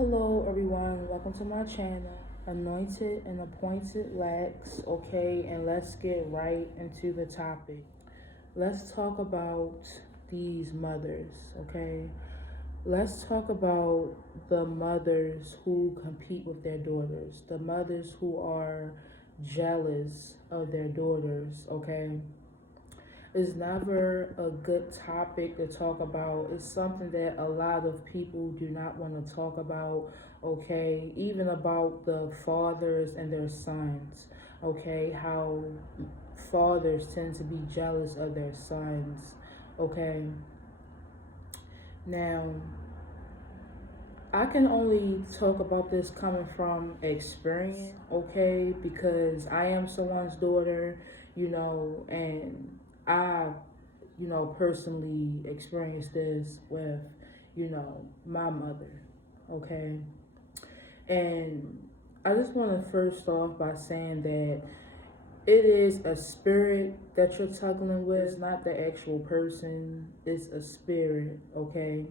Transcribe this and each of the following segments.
Hello everyone, welcome to my channel, Anointed and Appointed Lex, okay, and let's get right into the topic. Let's talk about these mothers, okay? Let's talk about the mothers who compete with their daughters, the mothers who are jealous of their daughters, okay? It's never a good topic to talk about. It's something that a lot of people do not want to talk about, okay? Even about the fathers and their sons, okay? How fathers tend to be jealous of their sons, okay? Now, I can only talk about this coming from experience, okay? Because I am someone's daughter, and I, personally experienced this with, my mother, okay? And I just want to first off by saying that it is a spirit that you're tugging with. It's not the actual person, it's a spirit, okay?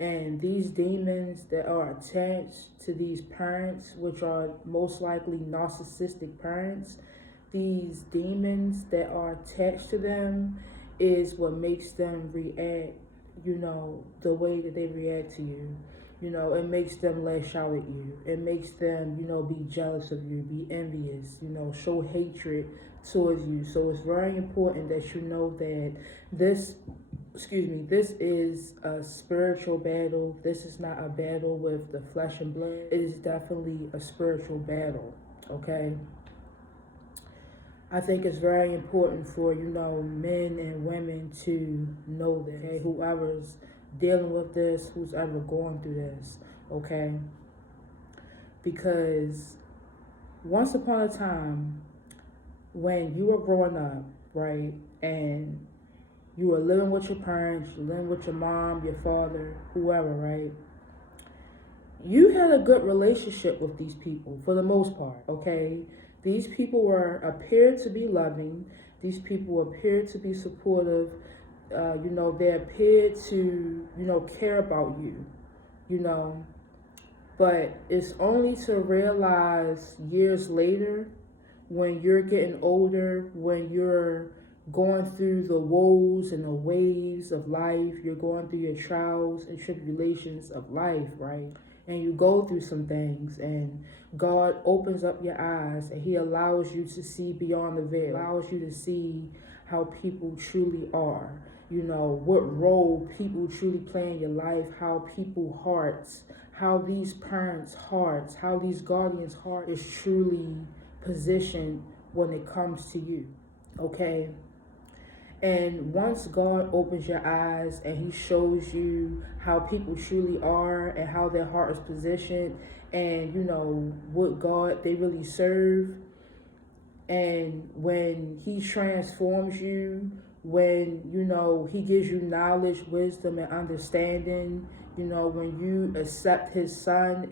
And these demons that are attached to these parents, which are most likely narcissistic parents, these demons that are attached to them is what makes them react, the way that they react to you. It makes them lash out at you. It makes them, be jealous of you, be envious, show hatred towards you. So it's very important that you know that this is a spiritual battle. This is not a battle with the flesh and blood. It is definitely a spiritual battle, okay? I think it's very important for, men and women to know this, okay? Whoever's dealing with this, who's ever going through this, okay? Because once upon a time, when you were growing up, right, and you were living with your parents, you were living with your mom, your father, whoever, right? You had a good relationship with these people for the most part, okay? These people appeared to be loving. These people appeared to be supportive. They appeared to, care about you, But it's only to realize years later, when you're getting older, when you're going through the woes and the waves of life, you're going through your trials and tribulations of life, right? And you go through some things, and God opens up your eyes, and He allows you to see beyond the veil, allows you to see how people truly are, what role people truly play in your life, how people hearts, how these parents' hearts, how these guardians' heart is truly positioned when it comes to you, okay? And once God opens your eyes and He shows you how people truly are and how their heart is positioned and, what God they really serve, and when He transforms you, when, He gives you knowledge, wisdom, and understanding, when you accept His Son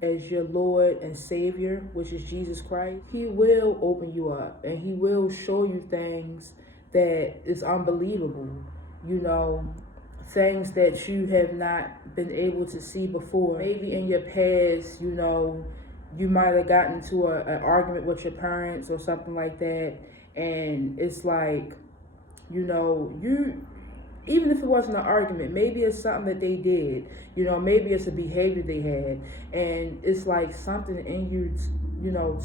as your Lord and Savior, which is Jesus Christ, He will open you up and He will show you things that is unbelievable, things that you have not been able to see before. Maybe in your past, you might have gotten into an argument with your parents or something like that, and it's like, even if it wasn't an argument, maybe it's something that they did, maybe it's a behavior they had, and it's like something in you,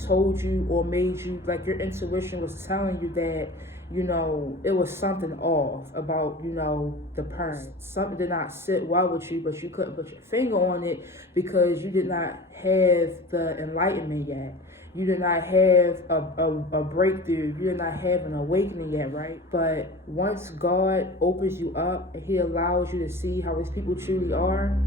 told you or made you, like your intuition was telling you that, it was something off about, the parents. Something did not sit well with you, but you couldn't put your finger on it because you did not have the enlightenment yet. You did not have a breakthrough. You did not have an awakening yet, right? But once God opens you up and He allows you to see how His people truly are,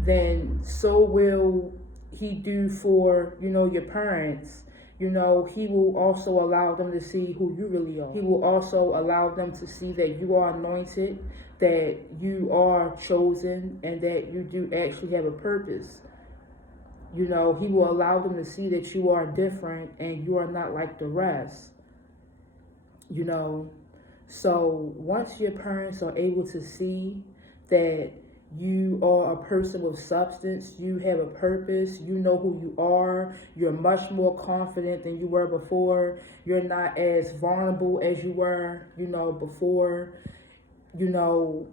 then so will He do for, your parents. He will also allow them to see who you really are. He will also allow them to see that you are anointed, that you are chosen, and that you do actually have a purpose. He will allow them to see that you are different and you are not like the rest. So once your parents are able to see that you are a person with substance, you have a purpose, you know who you are, you're much more confident than you were before, you're not as vulnerable as you were, before, you know,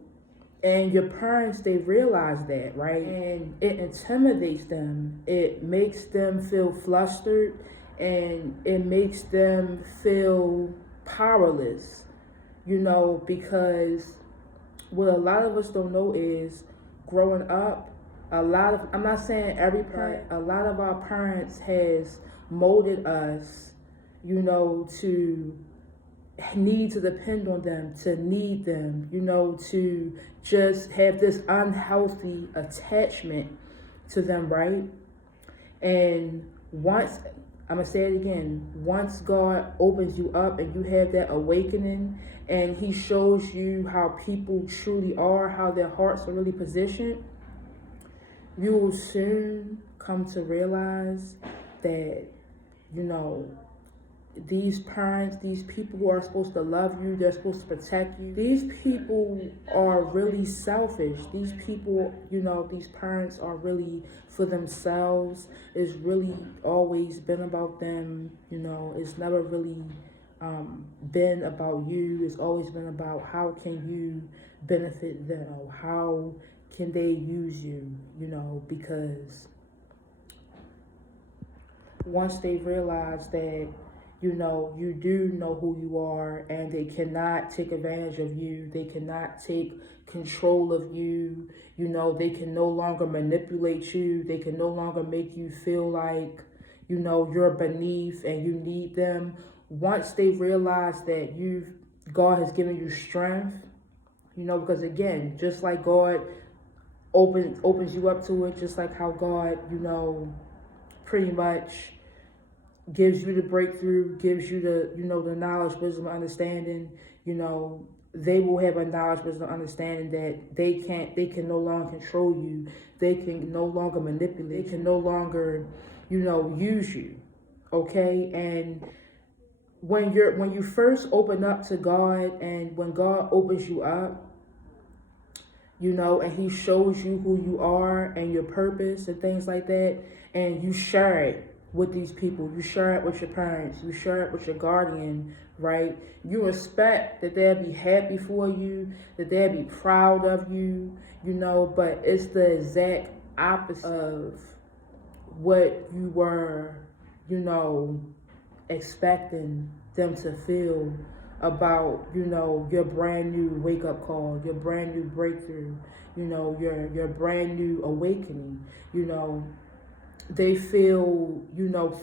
and your parents, they realize that, right? And it intimidates them, it makes them feel flustered, and it makes them feel powerless, because what a lot of us don't know is growing up, I'm not saying every parent, a lot of our parents has molded us, to need to depend on them, to need them, to just have this unhealthy attachment to them, right? And once, I'm going to say it again, once God opens you up and you have that awakening and he shows you how people truly are, how their hearts are really positioned, you will soon come to realize that, these parents, these people who are supposed to love you, they're supposed to protect you, these people are really selfish. These people, these parents are really for themselves. It's really always been about them. It's never really been about you. It's always been about how can you benefit them, how can they use you, because once they realize that you do know who you are, and they cannot take advantage of you. They cannot take control of you. They can no longer manipulate you. They can no longer make you feel like, you're beneath and you need them. Once they realize that God has given you strength, because again, just like God opens you up to it, just like how God, pretty much gives you the breakthrough, gives you the, the knowledge, wisdom, understanding, they will have a knowledge, wisdom, understanding that they can no longer control you. They can no longer manipulate. They can no longer, use you. Okay. And when you first open up to God, and when God opens you up, and he shows you who you are and your purpose and things like that, and you share it with these people, you share it with your parents, you share it with your guardian, right? You expect that they'll be happy for you, that they'll be proud of you, but it's the exact opposite of what you were, expecting them to feel about, your brand new wake-up call, your brand new breakthrough, your brand new awakening. They feel,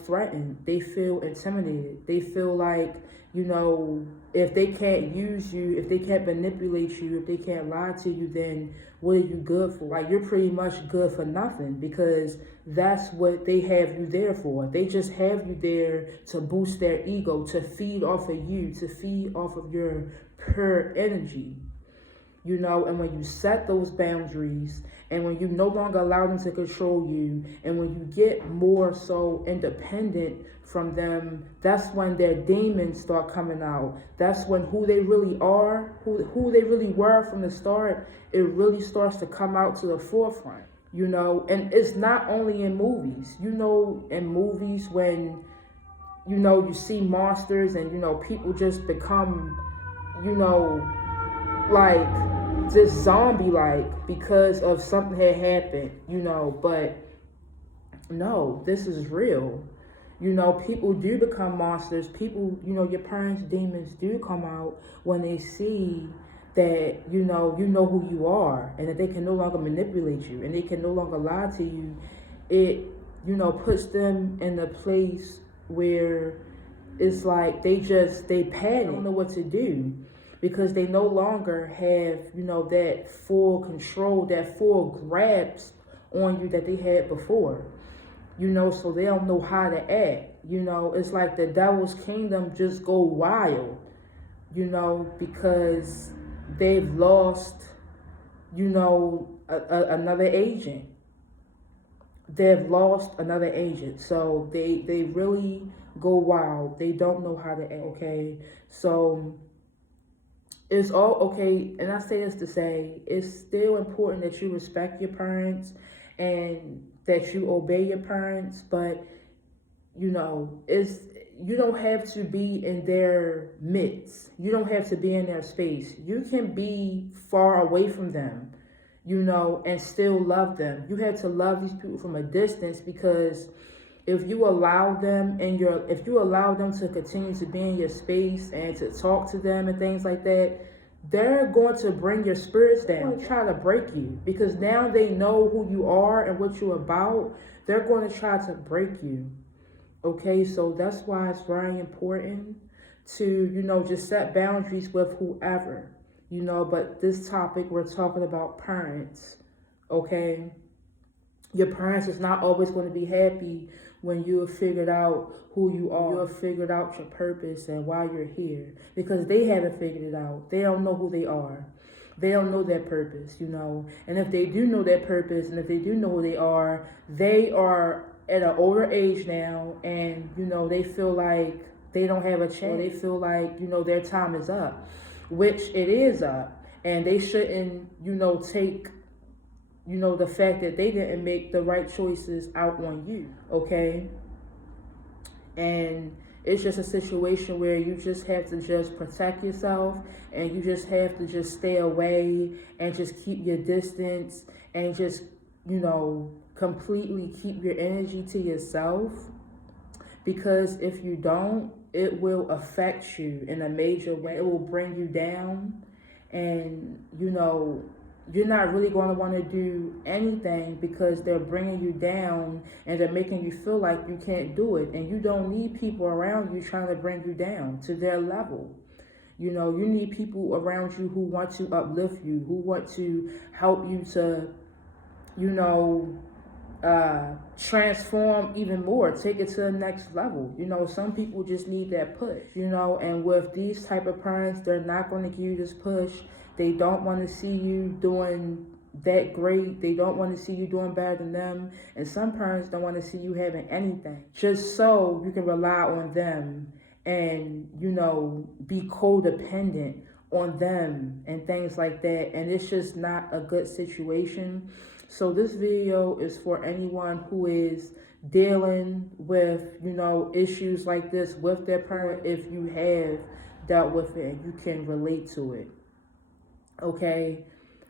threatened. They feel intimidated. They feel like, if they can't use you, if they can't manipulate you, if they can't lie to you, then what are you good for? Like, you're pretty much good for nothing, because that's what they have you there for. They just have you there to boost their ego, to feed off of you, to feed off of your pure energy. And when you set those boundaries, and when you no longer allow them to control you, and when you get more so independent from them, that's when their demons start coming out. That's when who they really are, who they really were from the start, it really starts to come out to the forefront, and it's not only in movies. In movies when, you see monsters and, people just become, like just zombie-like because of something had happened, but no, this is real. People do become monsters. People, your parents' demons do come out when they see that, you know who you are, and that they can no longer manipulate you, and they can no longer lie to you. It, puts them in a place where it's like they panic. They don't know what to do, because they no longer have, that full control, that full grasp on you that they had before. So they don't know how to act. It's like the devil's kingdom just go wild, because they've lost, another agent. They've lost another agent. So they really go wild. They don't know how to act, okay? So it's all okay. And I say this to say it's still important that you respect your parents and that you obey your parents, but it's you don't have to be in their midst. You don't have to be in their space. You can be far away from them, and still love them. You have to love these people from a distance, because if you allow them to continue to be in your space and to talk to them and things like that, they're going to bring your spirits down, try to break you, because now they know who you are and what you're about. They're going to try to break you. Okay, so that's why it's very important to, just set boundaries with whoever, but this topic, we're talking about parents. Okay, your parents is not always going to be happy when you have figured out who you are, you have figured out your purpose and why you're here, because they haven't figured it out. They don't know who they are. They don't know their purpose, and if they do know their purpose and if they do know who they are at an older age now, and they feel like they don't have a chance. They feel like their time is up, which it is up, and they shouldn't take the fact that they didn't make the right choices out on you. Okay, and it's just a situation where you just have to just protect yourself, and you just have to just stay away and just keep your distance, and just completely keep your energy to yourself, because if you don't, it will affect you in a major way. It will bring you down, and you're not really going to want to do anything, because they're bringing you down and they're making you feel like you can't do it, and you don't need people around you trying to bring you down to their level. You need people around you who want to uplift you, who want to help you to transform even more, take it to the next level. Some people just need that push, and with these type of parents, they're not going to give you this push. They don't want to see you doing that great. They don't want to see you doing better than them. And some parents don't want to see you having anything, just so you can rely on them and, be codependent on them and things like that. And it's just not a good situation. So this video is for anyone who is dealing with, issues like this with their parent. If you have dealt with it and you can relate to it. Okay,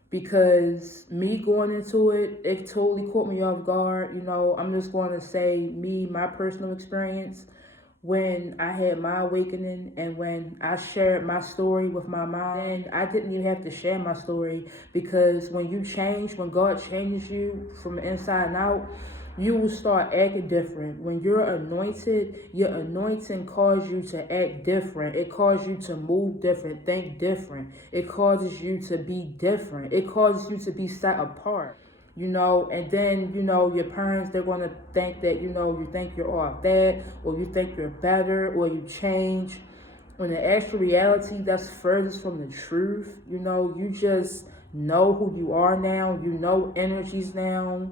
because me going into it totally caught me off guard. I'm just going to say my personal experience when I had my awakening, and when I shared my story with my mom. And I didn't even have to share my story, because when God changes you from the inside and out, you will start acting different. When you're anointed, your anointing causes you to act different. It causes you to move different, think different. It causes you to be different. It causes you to be set apart. And then, your parents, they're going to think that, you think you're off that, or you think you're better, or you change. When in actual reality, that's furthest from the truth. You just know who you are now. You know energies now.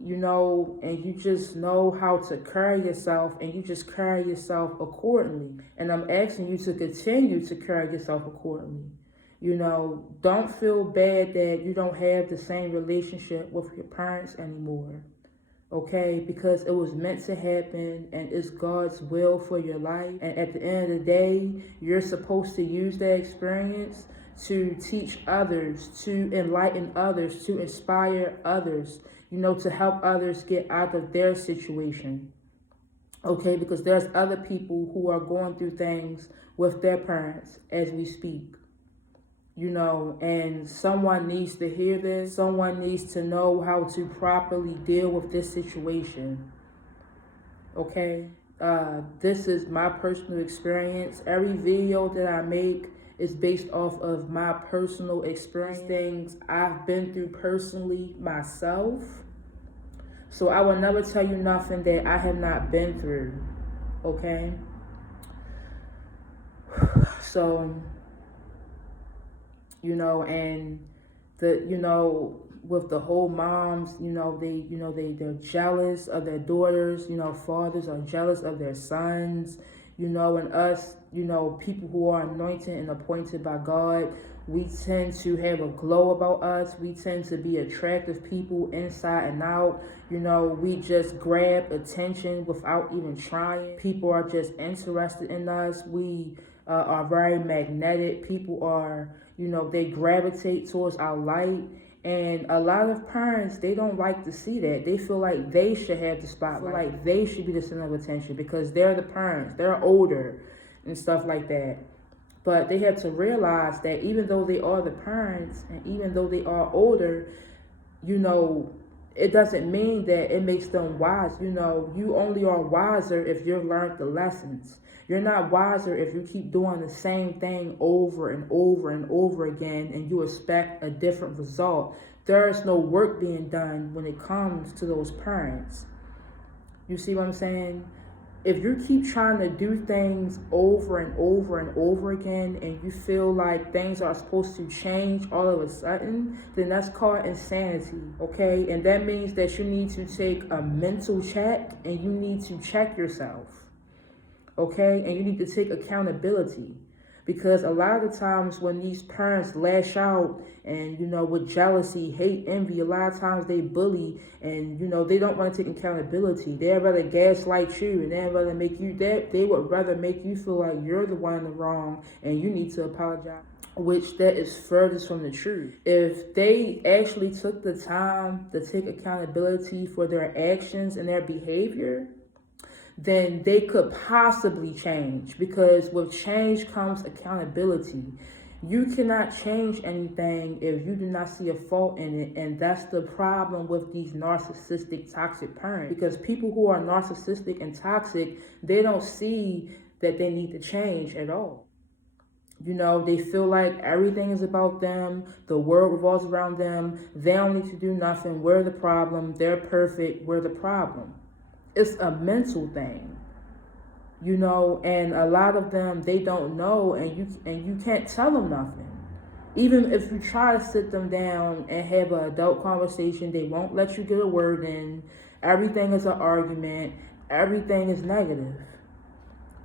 And you just know how to carry yourself, and you just carry yourself accordingly. And I'm asking you to continue to carry yourself accordingly. Don't feel bad that you don't have the same relationship with your parents anymore. Okay, because it was meant to happen, and it's God's will for your life. And at the end of the day, you're supposed to use that experience to teach others, to enlighten others, to inspire others, to help others get out of their situation. Okay, because there's other people who are going through things with their parents as we speak. And someone needs to hear this. Someone needs to know how to properly deal with this situation. Okay, this is my personal experience. Every video that I make is based off of my personal experience, things I've been through personally myself. So I will never tell you nothing that I have not been through. Okay, so and with the whole moms, they're jealous of their daughters. Fathers are jealous of their sons. And us, people who are anointed and appointed by God, we tend to have a glow about us. We tend to be attractive people inside and out. We just grab attention without even trying. People are just interested in us. We are very magnetic. People are, they gravitate towards our light. And a lot of parents, they don't like to see that. They feel like they should have the spotlight, like they should be the center of attention because they're the parents, they're older and stuff like that. But they have to realize that even though they are the parents and even though they are older, it doesn't mean that it makes them wise. You only are wiser if you've learned the lessons. You're not wiser if you keep doing the same thing over and over and over again and you expect a different result. There is no work being done when it comes to those parents. You see what I'm saying? If you keep trying to do things over and over and over again and you feel like things are supposed to change all of a sudden, then that's called insanity, okay? And that means that you need to take a mental check and you need to check yourself, okay? And you need to take accountability. Because a lot of the times when these parents lash out and, with jealousy, hate, envy, a lot of times they bully and, they don't want to take accountability. They'd rather gaslight you and they'd rather make you that. They would rather make you feel like you're the one in the wrong and you need to apologize, which that is furthest from the truth. If they actually took the time to take accountability for their actions and their behavior, then they could possibly change, because with change comes accountability. You cannot change anything if you do not see a fault in it, and that's the problem with these narcissistic, toxic parents, because people who are narcissistic and toxic, they don't see that they need to change at all. They feel like everything is about them, the world revolves around them, they don't need to do nothing, we're the problem, they're perfect, we're the problem. It's a mental thing, and a lot of them, they don't know, and you can't tell them nothing. Even if you try to sit them down and have an adult conversation, they won't let you get a word in. Everything is an argument. Everything is negative.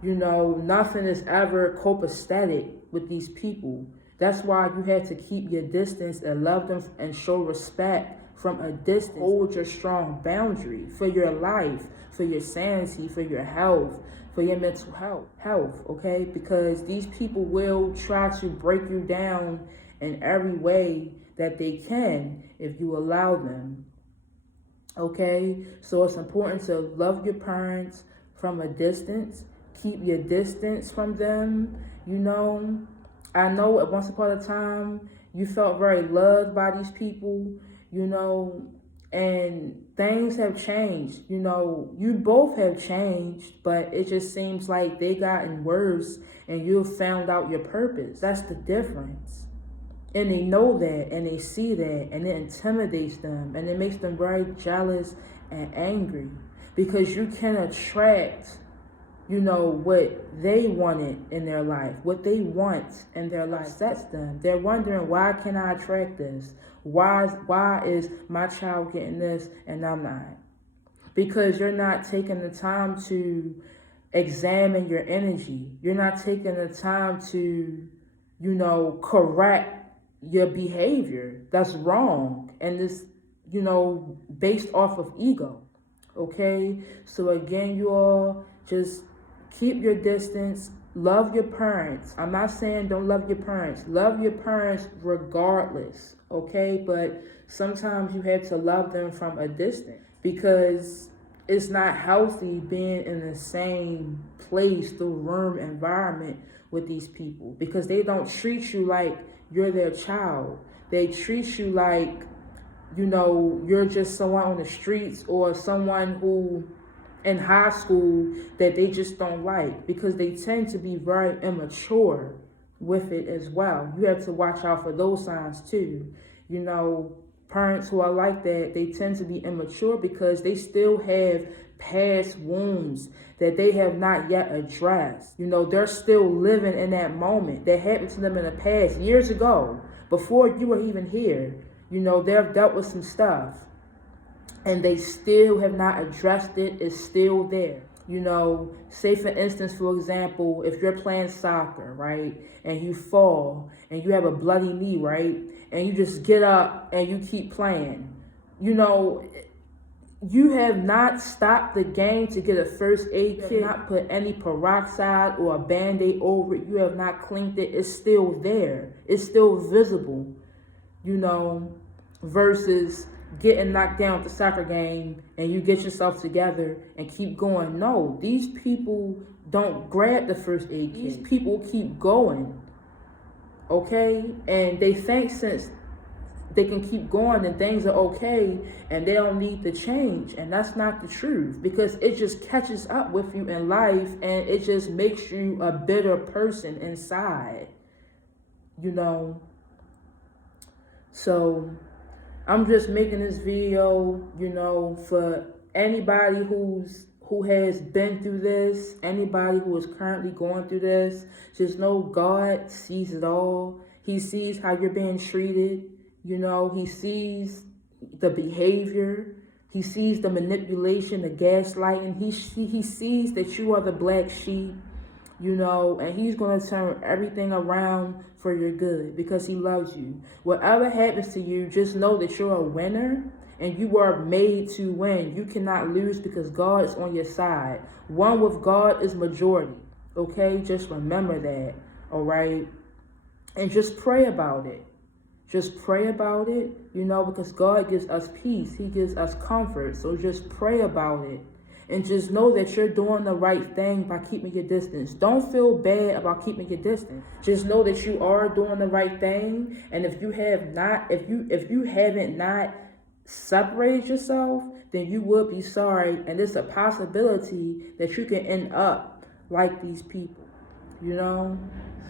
Nothing is ever copacetic with these people. That's why you have to keep your distance and love them and show respect from a distance. Hold your strong boundary for your life, for your sanity, for your health, for your mental health, okay? Because these people will try to break you down in every way that they can if you allow them, okay? So it's important to love your parents from a distance. Keep your distance from them, I know at once upon a time you felt very loved by these people, and things have changed. You both have changed, but it just seems like they gotten worse and you've found out your purpose. That's the difference. And they know that and they see that, and it intimidates them and it makes them very jealous and angry, because you can attract what they wanted in their life, what they want in their life sets them. They're wondering, why can I attract this? Why is my child getting this and I'm not? Because you're not taking the time to examine your energy. You're not taking the time to, correct your behavior. That's wrong. And this, based off of ego. Okay? So again, you all just keep your distance. Love your parents. I'm not saying don't love your parents. Love your parents regardless, okay? But sometimes you have to love them from a distance, because it's not healthy being in the same place, the room, environment with these people, because they don't treat you like you're their child. They treat you like, you're just someone on the streets or someone who in high school that they just don't like, because they tend to be very immature with it as well. You have to watch out for those signs too. Parents who are like that, they tend to be immature because they still have past wounds that they have not yet addressed. They're still living in that moment that happened to them in the past, years ago, before you were even here. They've dealt with some stuff and they still have not addressed it. It's still there. You know, say for instance, for example, if you're playing soccer, right, and you fall and you have a bloody knee, right, and you just get up and you keep playing, you know, you have not stopped the game to get a first aid kit, not put any peroxide or a band-aid over it, you have not cleaned it, it's still there, it's still visible, you know, versus getting knocked down at the soccer game and you get yourself together and keep going. No, these people don't grab the first aid kit. These people keep going, okay? And they think since they can keep going and things are okay and they don't need to change. And that's not the truth, because it just catches up with you in life and it just makes you a bitter person inside, you know? So I'm just making this video, you know, for anybody who has been through this, anybody who is currently going through this. Just know God sees it all. He sees how you're being treated, you know, he sees the behavior, he sees the manipulation, the gaslighting, he sees that you are the black sheep, you know, and he's going to turn everything around for your good because he loves you. Whatever happens to you, just know that you're a winner and you are made to win. You cannot lose because God is on your side. One with God is majority, okay? Just remember that, all right? And just pray about it. Just pray about it, you know, because God gives us peace. He gives us comfort. So just pray about it. And just know that you're doing the right thing by keeping your distance. Don't feel bad about keeping your distance. Just know that you are doing the right thing. And if you have not, if you haven't not separated yourself, then you will be sorry. And there's a possibility that you can end up like these people, you know?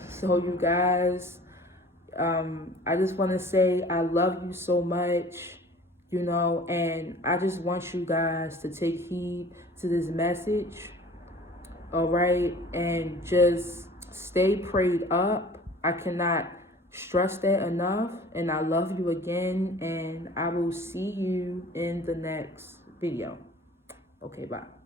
So you guys, I just want to say I love you so much, you know, and I just want you guys to take heed to this message, all right, and just stay prayed up. I cannot stress that enough, and I love you again, and I will see you in the next video. Okay, bye.